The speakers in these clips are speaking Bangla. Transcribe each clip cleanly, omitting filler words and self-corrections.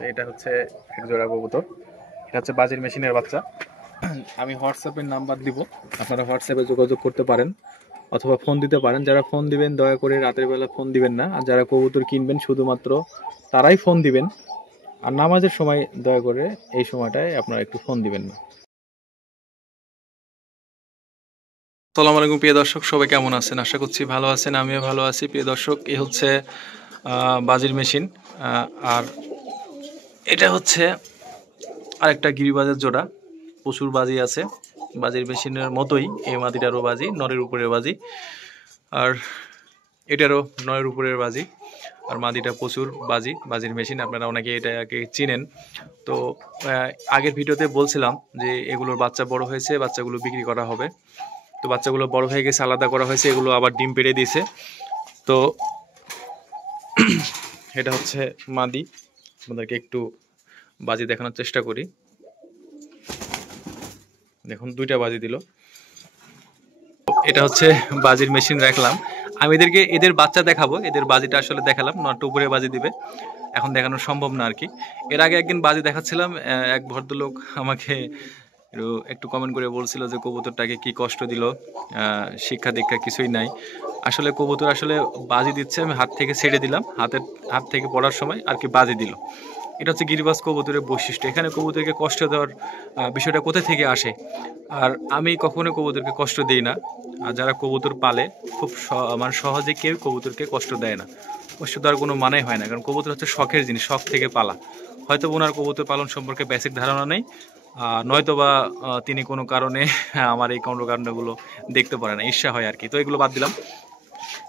তো এটা হচ্ছে এক জোড়া কবুতর। এটা হচ্ছে বাজির মেশিনের বাচ্চা। আমি হোয়াটসঅ্যাপের নাম্বার দিব, আপনারা হোয়াটসঅ্যাপে যোগাযোগ করতে পারেন অথবা ফোন দিতে পারেন। যারা ফোন দিবেন দয়া করে রাতের বেলা ফোন দিবেন না, আর যারা কবুতর কিনবেন শুধুমাত্র তারাই ফোন দিবেন। আর নামাজের সময় দয়া করে এই সময়টায় আপনারা একটু ফোন দিবেন না। আসসালামু আলাইকুম প্রিয় দর্শক, সবাই কেমন আছেন? আশা করছি ভালো আছেন, আমিও ভালো আছি। প্রিয় দর্শক, এই হচ্ছে বাজির মেশিন, আর এটা হচ্ছে আরেকটা গিরিবাজের জোড়া। প্রচুর বাজি আছে, বাজির মেশিনের মতোই এই মাদিটারও বাজি, নরের উপরের বাজি, আর এটারও নরের উপরের বাজি। আর মাদিটা প্রচুর বাজি, বাজির মেশিন। আপনারা অনেকে এটাকে চিনেন। তো আগের ভিডিওতে বলছিলাম যে এগুলোর বাচ্চা বড় হয়েছে, বাচ্চাগুলো বিক্রি করা হবে। তো বাচ্চাগুলো বড় হয়ে গেছে, আলাদা করা হয়েছে, এগুলো আবার ডিম পেড়ে দিয়েছে। তো এটা হচ্ছে মাদি, আপনাদেরকে একটু বাজি দেখানোর চেষ্টা করি। দেখুন দুইটা বাজি দিল। এটা হচ্ছে বাজির মেশিন রাখলাম। আমি এদের বাচ্চা দেখাবো, এদের বাজিটা আসলে দেখালাম, নট উপরে বাজি দিবে, এখন দেখানো সম্ভব না আর কি। এর আগে একদিন বাজি দেখাচ্ছিলাম, এক ভদ্রলোক আমাকে একটু কমেন্ট করে বলছিল যে কবুতরটাকে কি কষ্ট দিল, শিক্ষা দীক্ষা কিছুই নাই। আসলে কবুতর আসলে বাজি দিচ্ছে, আমি হাত থেকে ছেড়ে দিলাম, হাত থেকে পড়ার সময় আর কি বাজি দিল। এটা হচ্ছে গিরিবাজ কবুতরের বৈশিষ্ট্য। এখানে কবুতরকে কষ্ট দেওয়ার বিষয়টা কোথা থেকে আসে? আর আমি কখনো কবুতরকে কষ্ট দিই না। আর যারা কবুতর পালে খুব মানে সহজে কেউ কবুতরকে কষ্ট দেয় না। কষ্ট দেওয়ার কোনো মানেই হয় না, কারণ কবুতর হচ্ছে শখের জিনিস, শখ থেকে পালা। হয়তো ওনার কবুতর পালন সম্পর্কে বেসিক ধারণা নেই, নয়তো বা তিনি কোনো কারণে আমার এই কর্মকাণ্ডগুলো দেখতে পারে না, ঈর্ষা হয় আর কি। তো এগুলো বাদ দিলাম।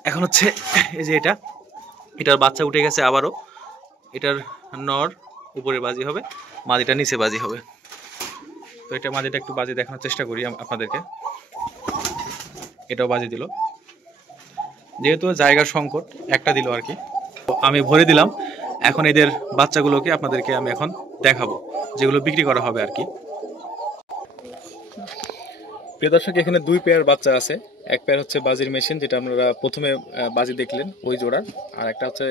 এখন হচ্ছে এই যে এটার বাচ্চা উঠে গেছে আবারও। এটার নর উপরে বাজি হবে, মাদিটা নিচে বাজি হবে। তো এটা মাদিটা একটু বাজি দেখানোর চেষ্টা করি আপনাদেরকে। এটাও বাজি দিল, যেহেতু জায়গার সংকট একটা দিল আর কি, তো আমি ভরে দিলাম। এখন এদের বাচ্চাগুলোকে আপনাদেরকে আমি এখন দেখাবো, যেগুলো বিক্রি করা হবে আর কি। প্রিয় দর্শক, এখানে দুই পেয়ার বাচ্চা আছে। এক পেয়ার হচ্ছে বাজির মেশিন, যেটা আপনারা প্রথমে বাজি দেখলেন ওই জোড়া, আর একটা হচ্ছে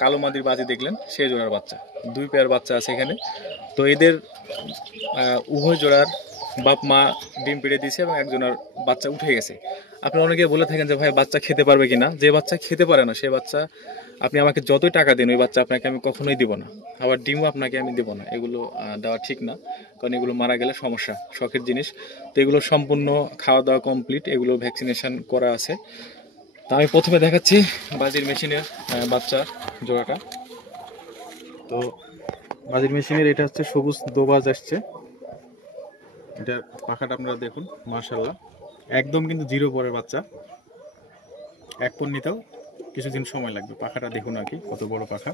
কালো মাদির বাজি দেখলেন সেই জোড়ার বাচ্চা। দুই পেয়ার বাচ্চা আছে এখানে। তো এদের উভয় জোড়ার বাপ মা ডিম পেড়ে দিয়েছে এবং একজনের বাচ্চা উঠে গেছে। আপনারা অনেকে বলে থাকেন যে ভাই বাচ্চা খেতে পারবে কিনা। যে বাচ্চা খেতে পারে না সে বাচ্চা আপনি আমাকে যতই টাকা দিন, ওই বাচ্চা আপনাকে আমি কখনোই দিব না, আবার ডিমও আপনাকে আমি দেবো না। এগুলো দেওয়া ঠিক না, কারণ এগুলো মারা গেলে সমস্যা, শখের জিনিস। তো এগুলো সম্পূর্ণ খাওয়া দাওয়া কমপ্লিট, এগুলো ভ্যাকসিনেশন করা আছে। তা আমি প্রথমে দেখাচ্ছি বাজির মেশিনের বাচ্চা জোড়াটা। তো বাজির মেশিনের এটা হচ্ছে সবুজ দোবাজ আসছে। এটার পাখাটা আপনারা দেখুন, মাশাআল্লাহ একদম কিন্তু জিরো পরের বাচ্চা। এক পর নিতেও কিছুদিন সময় লাগবে। পাখাটা দেখুন আর কি, কত বড় পাখা।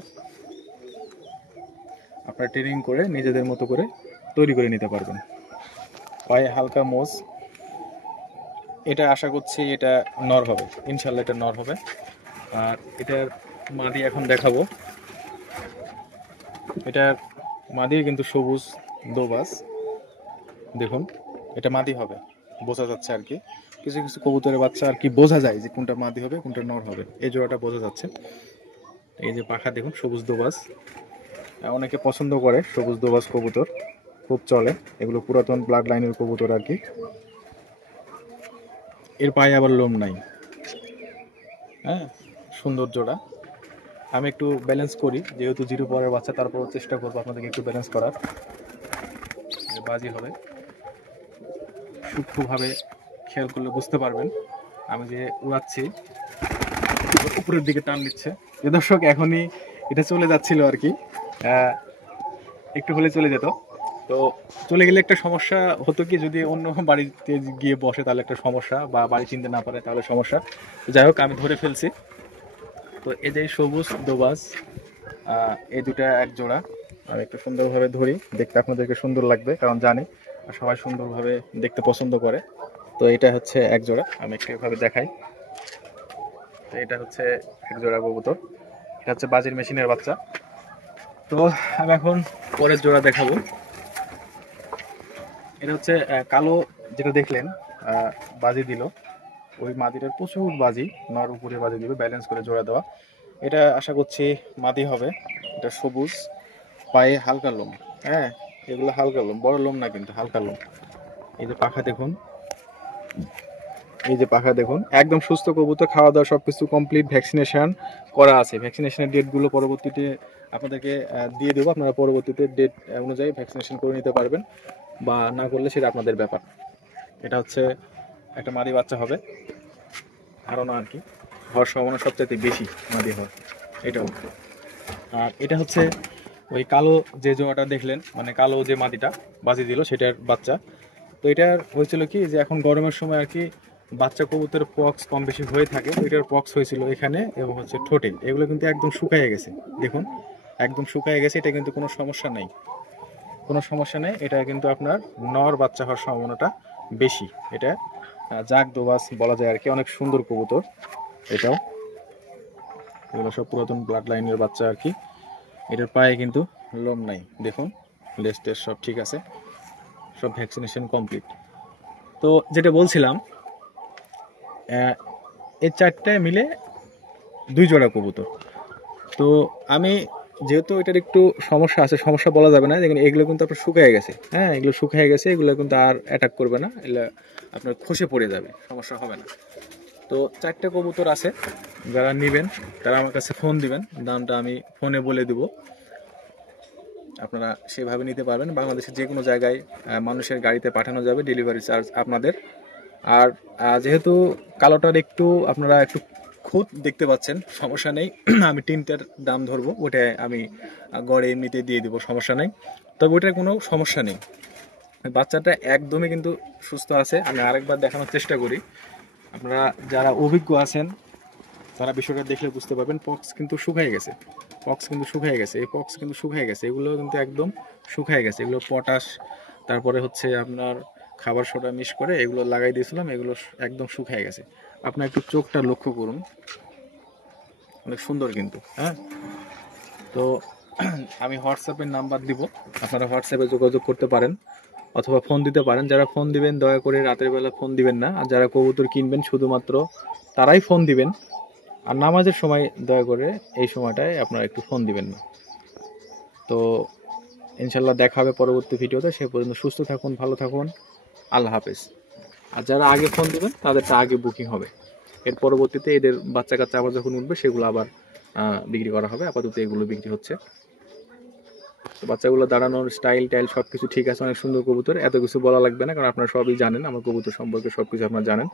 আপনারা ট্রেনিং করে নিজেদের মতো করে তৈরি করে নিতে পারবেন। পায়ে হালকা মোজ। এটা আশা করছি এটা নর হবে, ইনশাল্লাহ এটা নর হবে। আর এটার মাদি এখন দেখাবো। এটার মাদি কিন্তু সবুজ দোবাজ, দেখুন এটা মাদি হবে, বোঝা যাচ্ছে আর কি। কিছু কিছু কবুতরের বাচ্চা আর কি বোঝা যায় যে কোনটা মাদি হবে কোনটা নর হবে, এই জোড়াটা বোঝা যাচ্ছে। এই যে পাখা দেখুন, সবুজ দোবাজ, অনেকে পছন্দ করে সবুজ দোবাজ কবুতর, খুব চলে। এগুলো পুরাতন ব্লাড লাইনের কবুতর আর কি। এর পায়ে আবার লোম নাই। হ্যাঁ, সুন্দর জোড়া। আমি একটু ব্যালেন্স করি, যেহেতু জিরো পরের বাচ্চা, তারপর চেষ্টা করবো আপনাদেরকে একটু ব্যালেন্স করার। বাজি হবে, সূক্ষ্মভাবে খেয়াল করলে বুঝতে পারবেন। আমি যে উড়াচ্ছি উপরের দিকে টান নিচ্ছে। যে দর্শক, এখনই এটা চলে যাচ্ছিল আর কি, একটু হলে চলে যেত। তো চলে গেলে একটা সমস্যা হতো কি, যদি অন্য বাড়িতে গিয়ে বসে তাহলে একটা সমস্যা, বা বাড়ি চিনতে না পারে তাহলে সমস্যা। যাই হোক, আমি ধরে ফেলছি। তো এই যে সবুজ দোবাজ, এই দুটা এক জোড়া। আর একটু সুন্দরভাবে ধরি, দেখতে আপনাদেরকে সুন্দর লাগবে, কারণ জানি সবাই সুন্দরভাবে দেখতে পছন্দ করে। তো এটা হচ্ছে এক জোড়া, আমি একটু এভাবে দেখাই। তো এটা হচ্ছে এক জোড়া কবুতর, এটা হচ্ছে বাজির মেশিনের বাচ্চা। তো আমি এখন পরের জোড়া দেখাবো। এটা হচ্ছে কালো, যেটা দেখলেন বাজি দিল, ওই মাদিটার প্রচুর বাজি, নর উপরে বাজি দিবে ব্যালেন্স করে জোড়া দেওয়া। এটা আশা করছি মাদি হবে। এটা সবুজ, পায়ে হালকা লোম, হ্যাঁ এগুলো হালকা লোম, বড় লোম না কিন্তু হালকা লোম। এই যে পাখা দেখুন, এই যে পাখা দেখুন, একদম সুস্থ কবুতর, খাওয়া দাওয়া সবকিছু কমপ্লিট, ভ্যাকসিনেশন করা আছে। ভ্যাকসিনেশনের ডেটগুলো পরবর্তীতে আপনাদেরকে দিয়ে দেবো, আপনারা পরবর্তীতে ডেট অনুযায়ী ভ্যাকসিনেশন করে নিতে পারবেন, বা না করলে সেটা আপনাদের ব্যাপার। এটা হচ্ছে একটা মাদি বাচ্চা হবে, ধারণা আর কি, হওয়ার সম্ভাবনা সবচাইতে বেশি মাদি হওয়ার এটাও। আর এটা হচ্ছে ওই কালো যে জোড়াটা দেখলেন, মানে কালো যে মাদিটা বাজি দিল সেটার বাচ্চা। তো এটার হয়েছিল কি যে এখন গরমের সময় আর কি বাচ্চা কবুতরের পক্স কম বেশি হয়ে থাকে, তো এটার পক্স হয়েছিল এখানে এবং হচ্ছে ঠোঁটে। এগুলো কিন্তু একদম শুকায় গেছে, দেখুন একদম শুকায় গেছে, এটা কিন্তু কোনো সমস্যা নেই, কোনো সমস্যা নেই। এটা কিন্তু আপনার নর বাচ্চা হওয়ার সম্ভাবনাটা বেশি। এটা জাগ দোবাস বলা যায় আর কি, অনেক সুন্দর কবুতর এটাও। এগুলো সব পুরাতন ব্লাড লাইনের বাচ্চা আর কি। এটার পায়ে কিন্তু লোম নাই, দেখুন লেজ টেজ সব ঠিক আছে, সব ভ্যাকসিনেশন কমপ্লিট। তো যেটা বলছিলাম, এই চারটায় মিলে 2 জোড়া কবুতর। তো আমি যেহেতু এটার একটু সমস্যা আছে, সমস্যা বলা যাবে না, দেখুন এগুলো কিন্তু আপনার শুকিয়ে গেছে, হ্যাঁ এগুলো শুকিয়ে গেছে, এগুলো কিন্তু আর অ্যাটাক করবে না, এগুলো আপনার খসে পড়ে যাবে, সমস্যা হবে না। তো 4টে কবুতর আছে, যারা নেবেন তারা আমার কাছে ফোন দিবেন, দামটা আমি ফোনে বলে দিব, আপনারা সেভাবে নিতে পারবেন। বাংলাদেশের যে কোনো জায়গায় মানুষের গাড়িতে পাঠানো যাবে, ডেলিভারি চার্জ আপনাদের। আর যেহেতু কালোটার একটু আপনারা একটু খুঁত দেখতে পাচ্ছেন, সমস্যা নেই, আমি টিনটার দাম ধরবো, ওটা আমি গড়ে এমনিতে দিয়ে দিব, সমস্যা নেই। তবে ওটার কোনো সমস্যা নেই, বাচ্চাটা একদমই কিন্তু সুস্থ আছে। আমি আরেকবার দেখানোর চেষ্টা করি, আপনারা যারা অভিজ্ঞ আছেন তারা বিষয়টা দেখলে বুঝতে পারবেন। পক্স কিন্তু শুকিয়ে গেছে, পক্স কিন্তু শুকিয়ে গেছে, এই পক্স কিন্তু শুকিয়ে গেছে, এগুলো কিন্তু একদম শুকিয়ে গেছে। এগুলো পটাশ, তারপরে হচ্ছে আপনার খাবার সোডা মিক্স করে এগুলো লাগাই দিয়েছিলাম, এগুলো একদম শুকিয়ে গেছে। আপনার একটু চোখটা লক্ষ্য করুন, অনেক সুন্দর কিন্তু, হ্যাঁ। তো আমি হোয়াটসঅ্যাপের নাম্বার দিব, আপনারা হোয়াটসঅ্যাপে যোগাযোগ করতে পারেন অথবা ফোন দিতে পারেন। যারা ফোন দিবেন দয়া করে রাতের বেলা ফোন দিবেন না, আর যারা কবুতর কিনবেন শুধুমাত্র তারাই ফোন দিবেন। আর নামাজের সময় দয়া করে এই সময়টায় আপনারা একটু ফোন দিবেন না। তো ইনশাল্লাহ দেখা হবে পরবর্তী ভিডিওতে, সে পর্যন্ত সুস্থ থাকুন, ভালো থাকুন, আল্লাহ হাফেজ। আর যারা আগে ফোন দিবেন তাদেরটা আগে বুকিং হবে, এর পরবর্তীতে এদের বাচ্চা কাচ্চা আবার যখন উঠবে সেগুলো আবার বিক্রি করা হবে। আপাতত এগুলো বিক্রি হচ্ছে। তো বাচ্চাগুলো দাঁড়ানোর স্টাইল টাইল সব কিছু ঠিক আছে, অনেক সুন্দর কবুতর, এত কিছু বলা লাগবে না, কারণ আপনারা সবই জানেন, আমার কবুতর সম্পর্কে সব কিছু আপনারা জানেন।